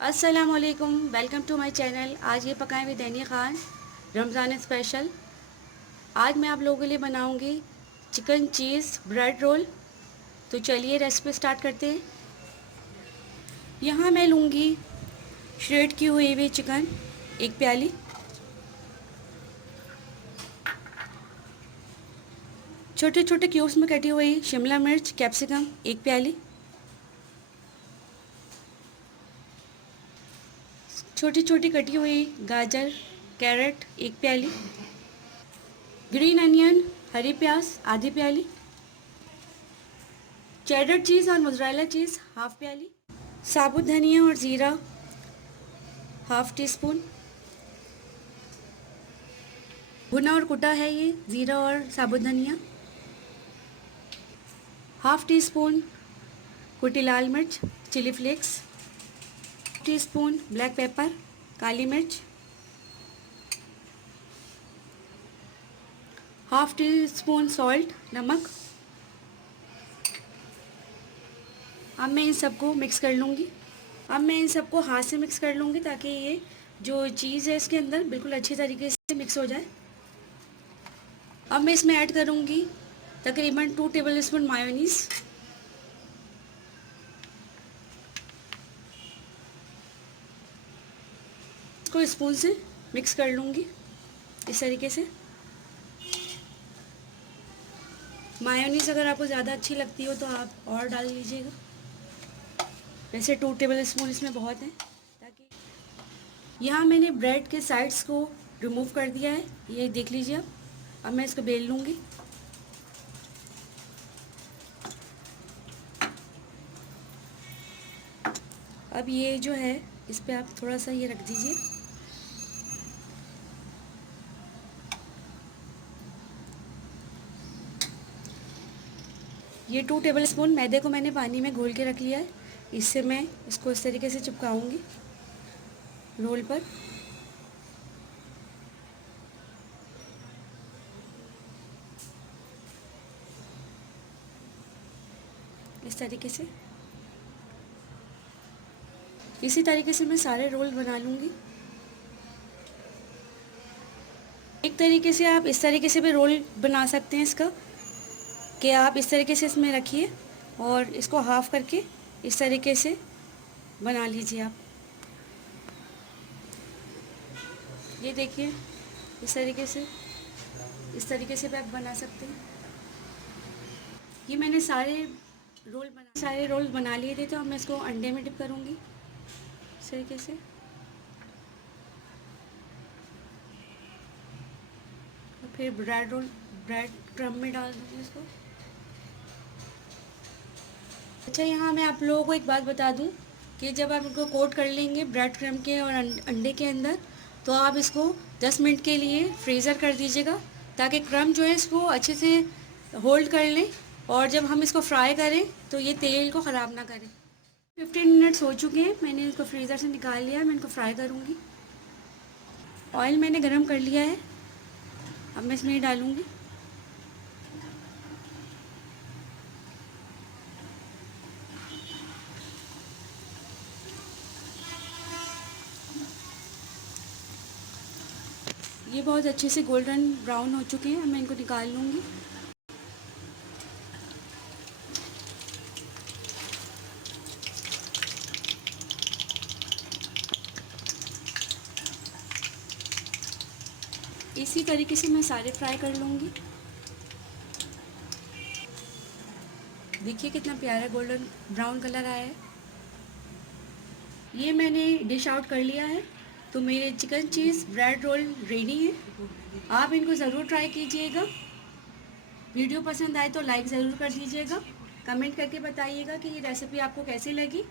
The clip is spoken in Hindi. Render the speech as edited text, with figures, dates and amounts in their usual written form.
अस्सलामुअलैकुम, वेलकम टू माय चैनल। आज ये पकाएं with any Khan Ramzan special. आज मैं आप लोगों के लिए बनाऊंगी चिकन चीज़ ब्रेड रोल। तो चलिए रेसिपी स्टार्ट करते हैं। यहाँ मैं लूँगी श्रेड की हुई चिकन 1 प्याली, छोटे छोटे क्यूब्स में कटी हुई शिमला मिर्च कैप्सिकम 1 प्याली, छोटी छोटी कटी हुई गाजर कैरेट 1 प्याली, ग्रीन अनियन हरी प्याज आधी प्याली, चेडर चीज़ और मोज़रेला चीज़ हाफ प्याली, साबुत धनिया और ज़ीरा हाफ टी स्पून, भुना और कुटा है ये ज़ीरा और साबुत धनिया, हाफ टी स्पून कुटी लाल मिर्च chilli flakes, teaspoon black pepper काली मिर्च, हाफ टी स्पून सॉल्ट नमक। अब मैं इन सबको मिक्स कर लूँगी। अब मैं इन सबको हाथ से मिक्स कर लूँगी ताकि ये जो चीज़ है इसके अंदर बिल्कुल अच्छी तरीके से मिक्स हो जाए। अब मैं इसमें ऐड करूँगी तकरीबन 2 टेबल स्पून मायोनीज़, इसको स्पून से मिक्स कर लूँगी इस तरीके से। मायोनीज़ अगर आपको ज़्यादा अच्छी लगती हो तो आप और डाल लीजिएगा, वैसे 2 टेबल स्पून इसमें बहुत हैं। ताकि यहाँ मैंने ब्रेड के साइड्स को रिमूव कर दिया है, ये देख लीजिए। अब मैं इसको बेल लूँगी। अब ये जो है इस पे आप थोड़ा सा ये रख दीजिए। ये 2 टेबल स्पून मैदे को मैंने पानी में घोल के रख लिया है। इससे मैं इसको इस तरीके से चिपकाऊंगी रोल पर। इस तरीके से, इसी तरीके से मैं सारे रोल बना लूँगी। एक तरीके से आप इस तरीके से भी रोल बना सकते हैं इसका, कि आप इस तरीके से इसमें रखिए और इसको हाफ़ करके इस तरीके से बना लीजिए आप। ये देखिए इस तरीके से भी आप बना सकते हैं। ये मैंने सारे रोल बना लिए थे, तो अब मैं इसको अंडे में डिप करूँगी इस तरीके से। और फिर ब्रेड क्रम्ब में डाल दूँगी इसको। अच्छा, यहाँ मैं आप लोगों को एक बात बता दूँ कि जब आप इनको कोट कर लेंगे ब्रेड क्रम्ब के और अंडे के अंदर, तो आप इसको 10 मिनट के लिए फ्रीज़र कर दीजिएगा, ताकि क्रम्ब जो है इसको अच्छे से होल्ड कर लें और जब हम इसको फ्राई करें तो ये तेल को ख़राब ना करें। 15 मिनट्स हो चुके हैं, मैंने इसको फ्रीज़र से निकाल लिया। मैं इनको फ्राई करूँगी। ऑयल मैंने गरम कर लिया है, अब मैं इसमें डालूँगी। ये बहुत अच्छे से गोल्डन ब्राउन हो चुके हैं, अब मैं इनको निकाल लूँगी। इसी तरीके से मैं सारे फ्राई कर लूँगी। देखिए कितना प्यारा गोल्डन ब्राउन कलर आया है। ये मैंने डिश आउट कर लिया है। तो मेरे चिकन चीज़ ब्रेड रोल रेडी है। आप इनको ज़रूर ट्राई कीजिएगा। वीडियो पसंद आए तो लाइक ज़रूर कर दीजिएगा। कमेंट करके बताइएगा कि ये रेसिपी आपको कैसी लगी।